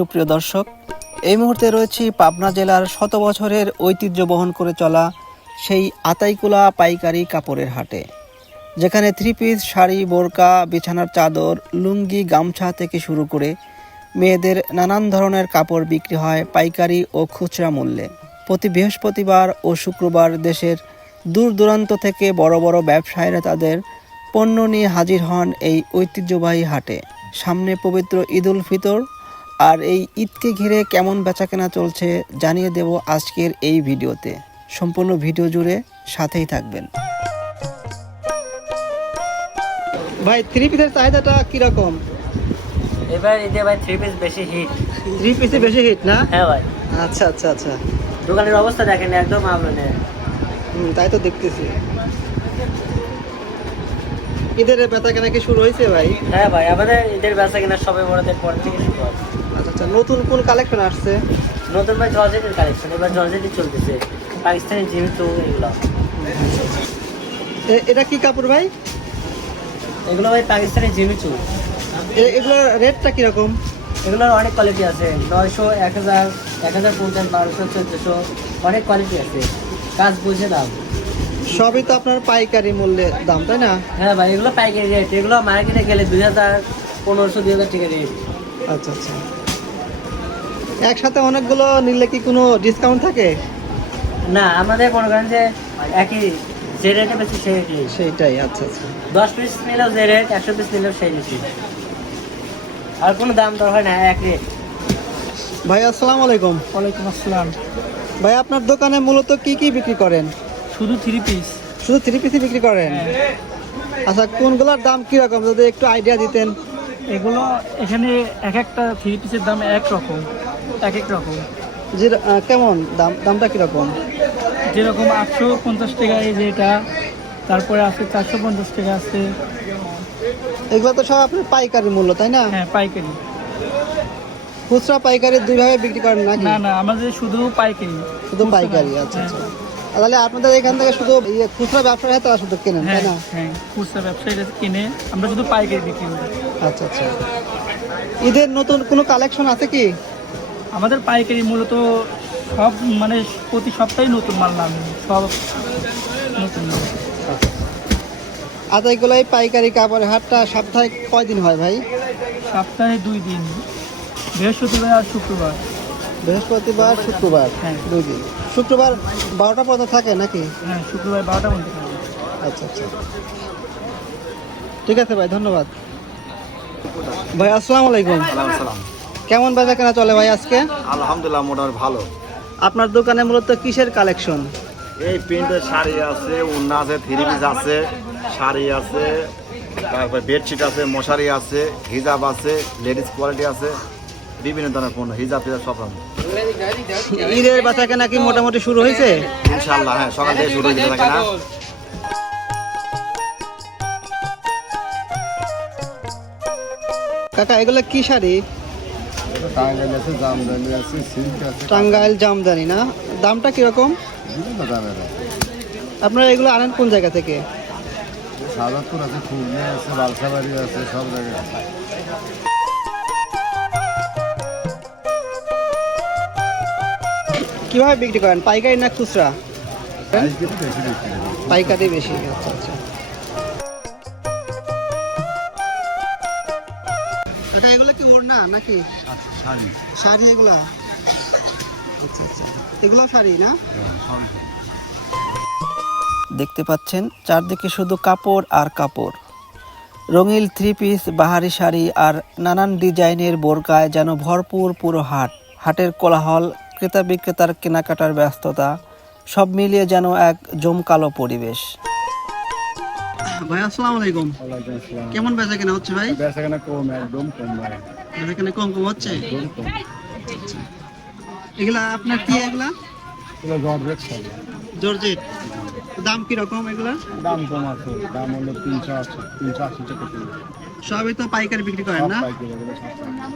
সুপ্রিয় দর্শক, এই মুহূর্তে রয়েছি পাবনা জেলার শত বছরের ঐতিহ্য বহন করে চলা সেই আতাইকুলা পাইকারি কাপড়ের হাটে, যেখানে থ্রি পিস, শাড়ি, বোরকা, বিছানার চাদর, লুঙ্গি, গামছা থেকে শুরু করে মেয়েদের নানান ধরনের কাপড় বিক্রি হয় পাইকারি ও খুচরা মূল্যে। প্রতি বৃহস্পতিবার ও শুক্রবার দেশের দূর দূরান্ত থেকে বড় বড় ব্যবসায়ীরা তাদের পণ্য নিয়ে হাজির হন এই ঐতিহ্যবাহী হাটে। সামনে পবিত্র ঈদ উল ফিতর, আর এই ঈদকে ঘিরে কেমন বেচাকেনা চলছে জানিয়ে দেব আজকের এই ভিডিওতে। সম্পূর্ণ ভিডিও জুড়ে সাথেই থাকবেন। ভাই, থ্রি পিসের চাহিদাটা কিরকম? এবার ঈদে ভাই থ্রি পিস বেশি হিট। থ্রি পিসে বেশি হিট না? হ্যাঁ ভাই। আচ্ছা আচ্ছা আচ্ছা, দোকানের অবস্থা দেখেন, একদম আমলে। তাই তো দেখতেছি। ঈদের বেচাকেনা কি শুরু হয়েছে ভাই? হ্যাঁ ভাই, আমাদের ঈদের বেচাকেনা সবে বড়দের পর থেকে শুরু হয়। আচ্ছা আচ্ছা, নতুন কোন কালেকশন আসছে? নতুন ভাই জর্জেটের কালেকশন, এবার জর্জেটই চলতেছে, পাকিস্তানি জিমিচু এগুলো। এটা কি কাপড় ভাই? এগুলো ভাই পাকিস্তানি জিমিচু। এগুলোর রেটটা কিরকম? এগুলোর অনেক কোয়ালিটি আছে, 900, 1000, 1050, 1200, 1400, অনেক কোয়ালিটি আছে, কাজ বুঝে দাম। সবই তো আপনার পাইকারি মূল্যে দাম, তাই না? হ্যাঁ ভাই, এগুলো পাইকারি রেট, এগুলো মার্কেটে গেলে 2000, 1500, 2000 টাকা রেট। আচ্ছা আচ্ছা, একসাথে অনেকগুলো নিলে কি কোনো ডিসকাউন্ট থাকে? না, আমাদের মনে করেন যে একই যে রেটে বেশি সেই রেটে। সেইটাই। আচ্ছা আচ্ছা, 10 পিস নিলেও যে রেট, 100 পিস নিলেও সেই রেটই, আর কোনো দাম দর হয় না, এক রেট। ভাই আসসালামু আলাইকুম। ওয়ালাইকুম আসসালাম। ভাই, আপনার দোকানে মূলত কি কি বিক্রি করেন? শুধু থ্রি পিস। শুধু থ্রি পিসই বিক্রি করেন? আচ্ছা, কোনগুলোর দাম কিরকম যদি একটু আইডিয়া দিতেন? এগুলো এখানে এক একটা থ্রি পিসের দাম এক রকম, এক এক রকম। যে কেমন দামটা কিরকম? যেরকম 850 টাকা এই যে এটা, তারপরে আছে 450 টাকা আছে। এগুলো তো সব আপনার পাইকারি মূল্য, তাই না? হ্যাঁ, পাইকারি। খুচরা পাইকারি দুইভাবে বিক্রি করেন নাকি? না না, আমাদের শুধু পাইকারি। শুধু পাইকারি? আচ্ছা আচ্ছা, তাহলে আপনাদের এখান থেকে শুধু খুচরা ব্যবসায়ী তারা শুধু কেনেন, তাই হ্যাঁ না? হ্যাঁ, খুচরা ব্যবসায়ীরা কিনে, আমরা শুধু পাইকারি বিক্রি করি। আচ্ছা আচ্ছা, ঈদের নতুন কোনো কালেকশন আছে কি? আমাদের পাইকারি মূলত সব মানে প্রতি সপ্তাহে নতুন মাল নামে, সব নতুন মাল। আদাইগুলাই পাইকারি কাপড়ের হাটটা সপ্তাহে কয় দিন হয় ভাই? সপ্তাহে 2 দিন, বৃহস্পতিবার আর শুক্রবার। বৃহস্পতিবার, শুক্রবার, হ্যাঁ। 2 দিন। শুক্রবার 12টা পর্যন্ত থাকে নাকি? হ্যাঁ, শুক্রবার 12টা পর্যন্ত থাকে। আচ্ছা আচ্ছা, ঠিক আছে ভাই, ধন্যবাদ। ভাই আসসালামু আলাইকুম। সালাম। কেমন বেচা কেনা চলে ভাই আজকে? আলহামদুলিল্লাহ, মোটামুটি ভালো। আপনার দোকানে মূলত কিসের কালেকশন? এই প্রিন্টের শাড়ি আছে, ওড়না আছে, থ্রি পিস আছে, শাড়ি আছে, তারপরে বেডশিট আছে, মশারি আছে, হিজাব আছে, লেডিস কোয়ালিটি আছে, বিভিন্ন ধরনের পণ্য, হিজাব টিজাব সব রকম। ঈদের বেচা কেনা কি মোটামুটি শুরু হয়েছে? ইনশাআল্লাহ, হ্যাঁ, সকাল থেকে শুরু হয়ে যেতে থাকে না। কাকা, এগুলো কি শাড়ি? টাঙ্গাইল আছে, জামদানি আছে, সিল্ক আছে, টাঙ্গাইল জামদানি না? দামটা কিরকম? বিভিন্ন দামের আছে। আপনারা এগুলো আনেন কোন জায়গা থেকে? সাজাদপুর আছে, খুলনা আছে, বালসাবাড়ি আছে, সব জায়গায় আছে। কিভাবে বিক্রি করেন, পাইকারি না খুচরা? পাইকারি বেশি বিক্রি করি। পাইকারি বেশি। আচ্ছা আচ্ছা, এটা এগুলো কি ওড়না নাকি শাড়ি, শাড়ি এগুলা? আচ্ছা আচ্ছা, এগুলো শাড়ি না? সব দেখতে পাচ্ছেন চারদিকে শুধু কাপড় আর কাপড়। রঙিন থ্রি পিস, বাহারি শাড়ি আর নানান ডিজাইনের বোরকায় যেন ভরপুর পুরো হাট। হাটের কোলাহল, ক্রেতা বিক্রেতার কেনাকাটার ব্যস্ততা, সব মিলিয়ে যেন এক জমকালো পরিবেশ। ভাই আসসালামু আলাইকুম। কেমন বেচা কেনা হচ্ছে ভাই? বেচাকেনা কম, একদম কম ভাই, বেচা কেনা কম কম হচ্ছে? একদম কম। এগুলা আপনার কি? এগুলা এগুলো জর্জেট শাড়ি, জর্জেট। দাম কিরকম এগুলা? দাম কম আছে, দাম হলো 380 টাকা কিলো। সবই তো পাইকারি বিক্রি করেন সব না? পাইকারি, এগুলো সব পাইকারি।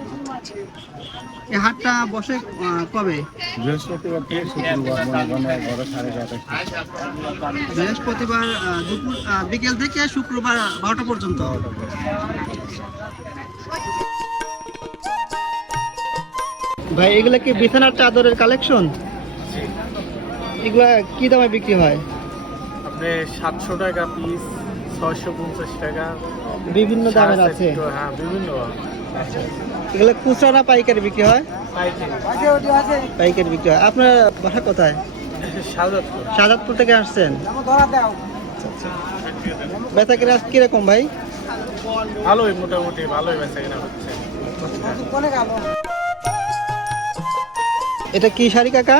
এই হাটটা বসে কবে? বৃহস্পতিবার থেকে শুক্রবার, মনে করেন 11, 11:30। বৃহস্পতিবার দুপুর বিকেল থেকে শুক্রবার 12টা পর্যন্ত। ভাই এগুলা কি বিছানার চাদরের কালেকশন? এগুলা কি দামে বিক্রি হয়? আপনি 700 টাকা পিস, 650 টাকা, বিভিন্ন দামের আছে। হ্যাঁ বিভিন্ন এগুলা খুচরা না পাইকারি বিক্রি হয়? পাইকারি। পাইকারি বিক্রি হয়। আপনার বাসা কোথায়? শাহজাদপুর। শাহজাদপুর থেকে আসছেন? বেচা কিনা কিরকম ভাই? ভালোই, মোটামুটি ভালোই বেচা কিনা হচ্ছে। এটা কি শাড়ি কাকা?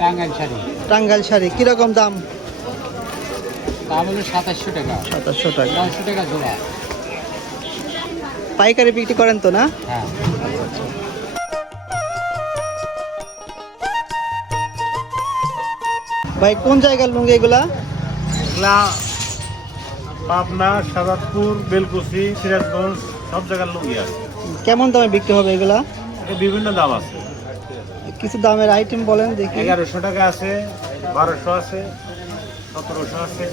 টাঙ্গাইল শাড়ি, টাঙ্গাইল শাড়ি কিরকম দাম? দাম হলো 2700 টাকা, 2700 টাকা। 900 টাকা জোড়া। পাইকারি বিক্রি করেন তো না? হ্যাঁ, ভাই কোন জায়গার লুঙ্গি এগুলা? এগুলা পাবনা, শাহজাদপুর, বেলকুচি, সিরাজগঞ্জ সব জায়গার লুঙ্গি আছে। কেমন দামে বিক্রি হবে এগুলা? এটা বিভিন্ন দাম আছে। কিছু দামের আইটেম বলেন দেখি। 1100 টাকা আছে, 1200 আছে, 1700 আছে।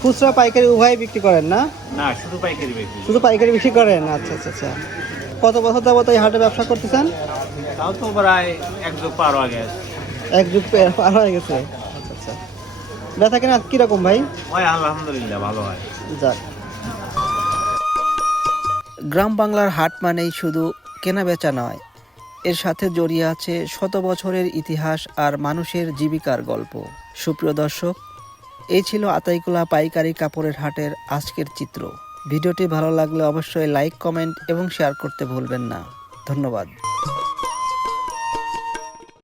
খুচরা পাইকারি উভয় বিক্রি করেন না? না, শুধু পাইকারি বিক্রি। শুধু পাইকারি বিক্রি করেন? আচ্ছা আচ্ছা আচ্ছা। কত বছর যাবত এই হাটে ব্যবসা করতেছেন? তাও তো প্রায় এক যুগ পার হয়ে গেছে। এক যুগ পার হয়ে গেছে। আচ্ছা আচ্ছা। বেচা কিনা কিরকম ভাই? হয় আলহামদুলিল্লাহ, ভালো হয়। যাক। গ্রাম বাংলার হাট মানেই শুধু কেনা বেচা নয়, এর সাথে জড়িয়ে আছে শত বছরের ইতিহাস আর মানুষের জীবিকার গল্প। সুপ্রিয় দর্শক, এই ছিল আতাইকুলা পাইকারি কাপড়ের হাটের আজকের চিত্র। ভিডিওটি ভালো লাগলে অবশ্যই লাইক, কমেন্ট এবং শেয়ার করতে ভুলবেন না। ধন্যবাদ।